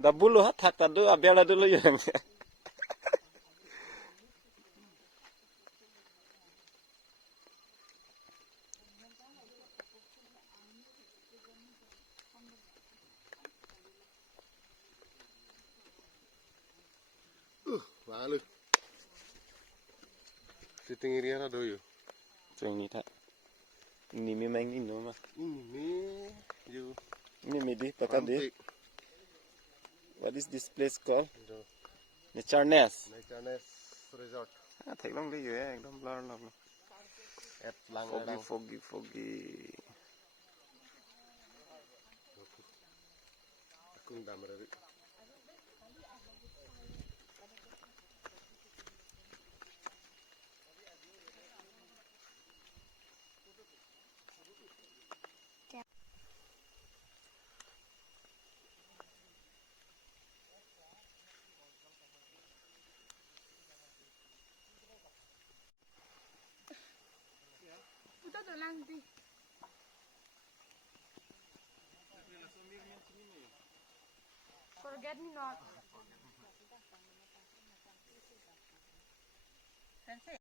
Dabulu ha thak tadu abela dulu yang. Malu. Sitting area na do yo. Ini tak. Ini memang ini mah. Ini you. Ini midi pakai deh. What is this place called? Nature Nest. Nature Nest Resort. Ah, thấy long đi rồi, एकदम blur lắm. At lang Foggy. Akong damari. Puta to lang di. Forget me not.